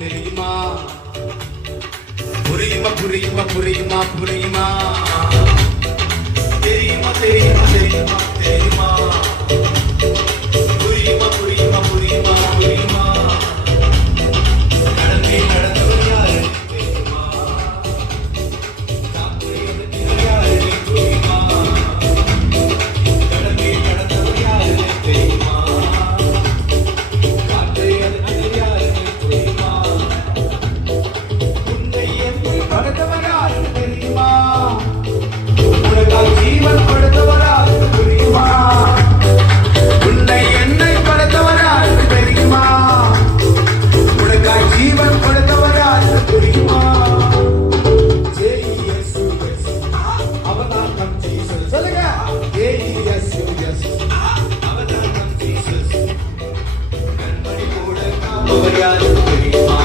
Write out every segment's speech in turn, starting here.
தெரியுமா புரியுமா புரியுமா புரியுமா புரியுமா தெரியுமா தெரியுமா தெரியுமா தெரியுமா புரியுமா புரியுமா புரியுமா புரியுமா கடந்தே கடந்தவர் யாரு தெரியுமா யாரு புரியுமா கடந்தே கடந்தவர் யாரு தெரியுமா காற்றை அழுத்தவர் யாரு புரியுமா உன்னை என்று படைத்தவர் யாரு தெரியுமா உனக்கால் ஜீவன் கொடுத்தவர் யாரு புரியுமா உன்னை என்னை படைத்தவர் யாரு தெரியுமா உனக்கால் ஜீவன் கொடுத்தவர் யாரு தெரியுமா ஜேஇஎஸ்யூஎஸ் அவர்தான் நம் ஜீசஸ் சொல்லுங்க ஜேஇஎஸ்யூஎஸ் அவர்தான் நம் ஜீசஸ் கண்மணி கூட காப்பவர் யாரு தெரியுமா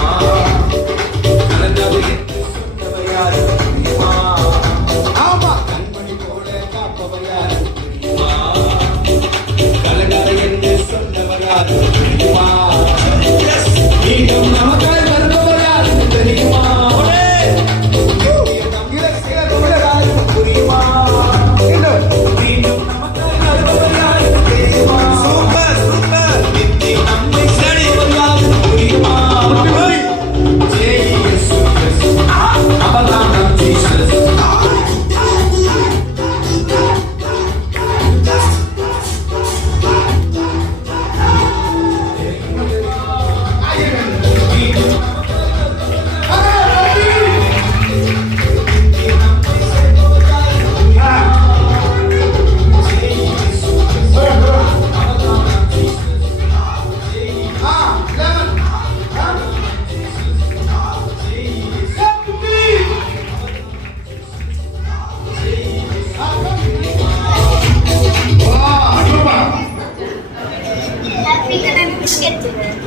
கலந்தது என்று சொன்னவர் யாரு தெரியுமா ஆமா கண்மணி போல காப்பவர் யாரு தெரியுமா கலங்காத என்று சொன்னவர் யாரு தெரியுமா மீண்டும் நமக்காய் வருபவர் யாரு தெரியுமா புரியுமா மீண்டும் நமக்காய் வருபவர் யாரு தெரியுமா சூப்பர் சூப்பர் நித்தியம் நம்மை சேர்ந்தவர் யாரு புரியுமா ஜேஇஎஸ்யூஎஸ் அவர்தான் நம் ஜீசஸ்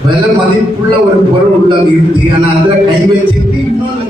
வில மதிப்புள்ள ஒரு பொருள் உள்ள இருக்கு. ஆனா அதுல கை வச்சுட்டு இன்னொன்னு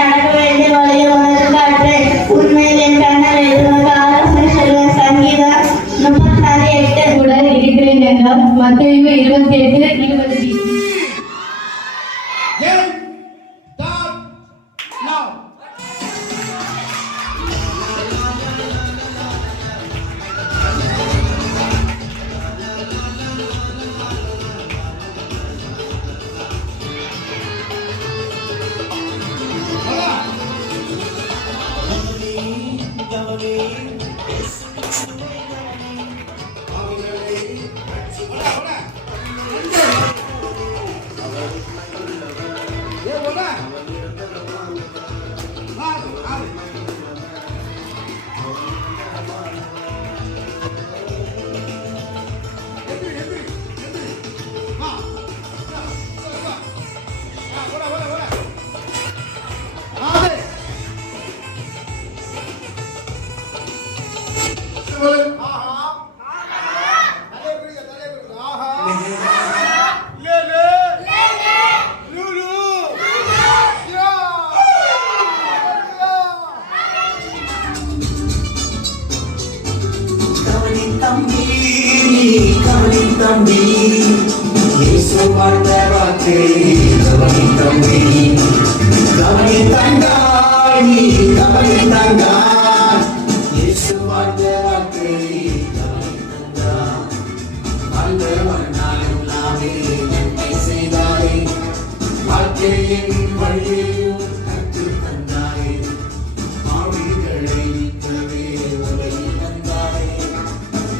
நடக்க வேண்டிய வழியை உனக்கு காட்டுறேன். உண்மையில் என் கண்ணல் எழுதுவதற்கு ஆலோசனை சொல்வேன். சங்கீதம் 34:8 கூட இருக்கிறேன் என்றால் மத்தேயு 28:20. தம்பி இயேசு வாழ்ந்த வார்த்தை கவனி தம்பி கவனி தங்காய் நீ கவனி தங்காய் இயேசு வாழ்ந்த வார்த்தை கவனி தங்காய் வாழ்ந்தவன் நானும் நாமே நன்மை செய்தாரே வாழ்க்கையின் வழியையும் கற்றுத் தந்தாரே ஆவிகளை நீக்கவே உலகில் வந்தாரே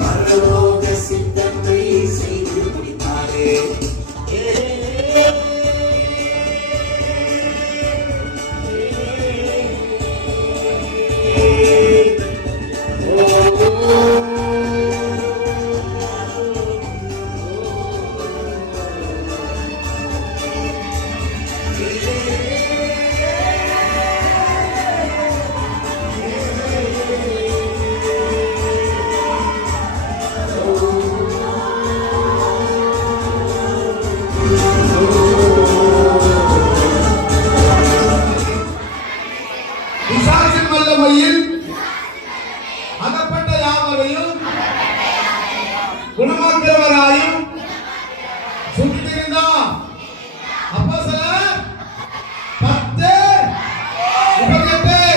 பரலோக சித்தத்தை செய்து முடித்தாரே குணமாக்கிறவராயும் சுத்திருந்தான். அப்போஸ்தலர் 10:28.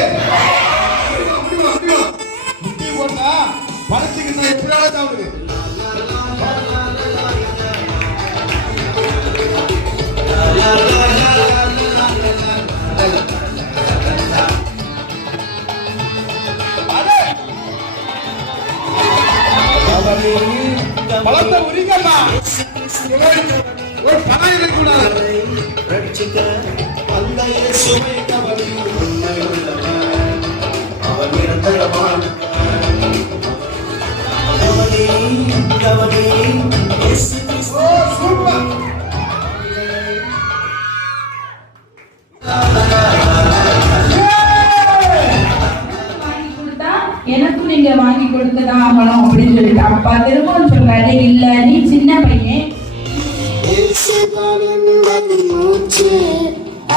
முட்டி போட்டா பறிச்சுக்கிட்டா எப்படியாவது அவரு பழத்தை உரிக்கமா ஒரு பணம் இருக்கக்கூடாது. ரட்சிக்க அந்த இயேசுவை கவனி உண்மையுள்ளவர் அவர் நிரந்தரமான கவனி கவனி இயேசு கிறிஸ்து சூப்பர். வாங்கி கொடுத்தா எனக்கும் நீங்க வாங்கி கொடுத்துதான் ஆகணும் அப்படின்னு சொல்லிட்டு அப்பா திரும்பவும் சொல்றாரு, இல்ல நீ சின்ன பையன், இயேசுதான் எந்தன் மூச்சு,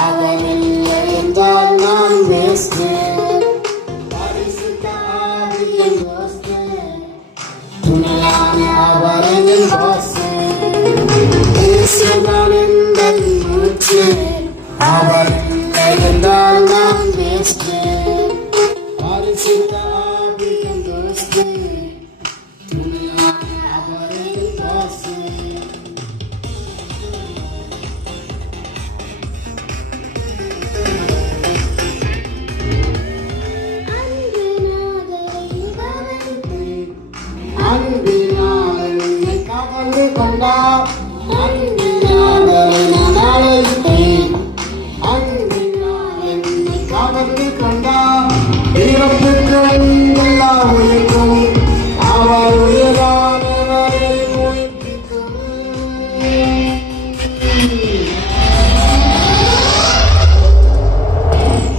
அவர் இல்லை என்றால் நான் வேஸ்ட். பரிசுத்த ஆவியின் தோஸ்து, துணையான அவர் என் பாஸ். இயேசுதான் எந்தன் மூச்சு, அவர் இல்லை என்றால் நான் வேஸ்ட். பரிசுத்த ஆவியின் தோஸ்து, துணையான அவர் என் பாஸ். அன்பினால் என்னை கவர்ந்து கொண்டார், அன்பினால் நான் அழைத்தேன், அன்பினால் என்னை கவர்ந்து கொண்டார். இறப்புக்கு எல்லா உயிர்க்கும் அவர் உயிரானவரை உயிர்ப்பிக்கும்.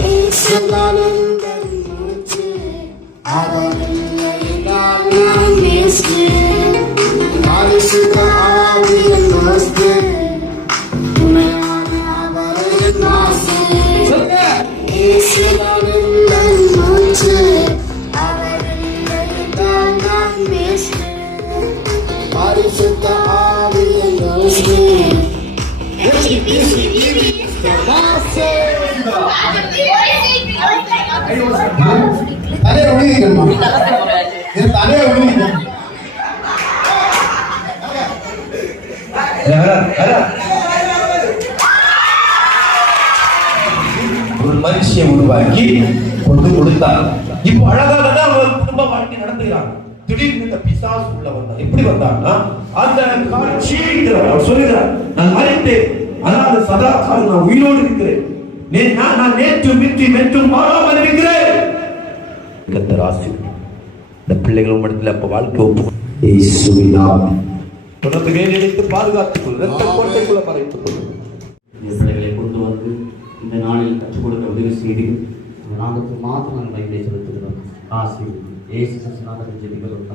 இயேசுதான் எந்தன் மூச்சு, அவர் இல்லை என்றால் நான் வேஸ்ட். பரிசுத்த ஆவியின் தோஸ்து, துணையான அவர் என் பாஸ். சொல்லுங்க. இயேசுதான் எந்தன் மூச்சு, அவர் இல்லை என்றால் நான் வேஸ்ட். பரிசுத்த ஆவியின் தோஸ்து, தலையை ஒழுங்கிக்கணுமா? இது தலையை ஒழுங்கிக்கணும். ஒரு மனுஷியை உருவாக்கி கொண்டு கொடுத்தார். இப்போ அழகாக தான் அவர் குடும்ப வாழ்க்கை நடத்துகிறார். திடீர்னு இந்த பிசாசு உள்ள வந்தான். எப்படி வந்தான்னா அந்த காட்சி அவர் சொல்லுகிறார், நான் மறைத்தேன், அதாவது சதா காலம் நான் உயிரோடு இருக்கிறேன், நான் நேற்று மிற்றி மெற்றும் மாறாமல் இருக்கிறேன். கர்த்தர் ஆசீர்வதிப்பார். இந்த பிள்ளைகள் இடத்துல அப்ப வாழ்க்கை ஒப்பு தொடர்ந்து வேலையெடுத்து பாதுகாத்துக் கொள், ரத்த கோட்டைக்குள்ள மறைத்துக் கொள். இந்த பிள்ளைகளை கொண்டு வந்து இந்த நாளில் கற்றுக் கொடுக்க உதவி செய்து நாமத்துக்கு மாத்திரம் நன்மை செலுத்துகிறோம். ஆசீர்வதி. இயேசு கிறிஸ்து நாமத்தில் ஜெபிக்கிறோம்.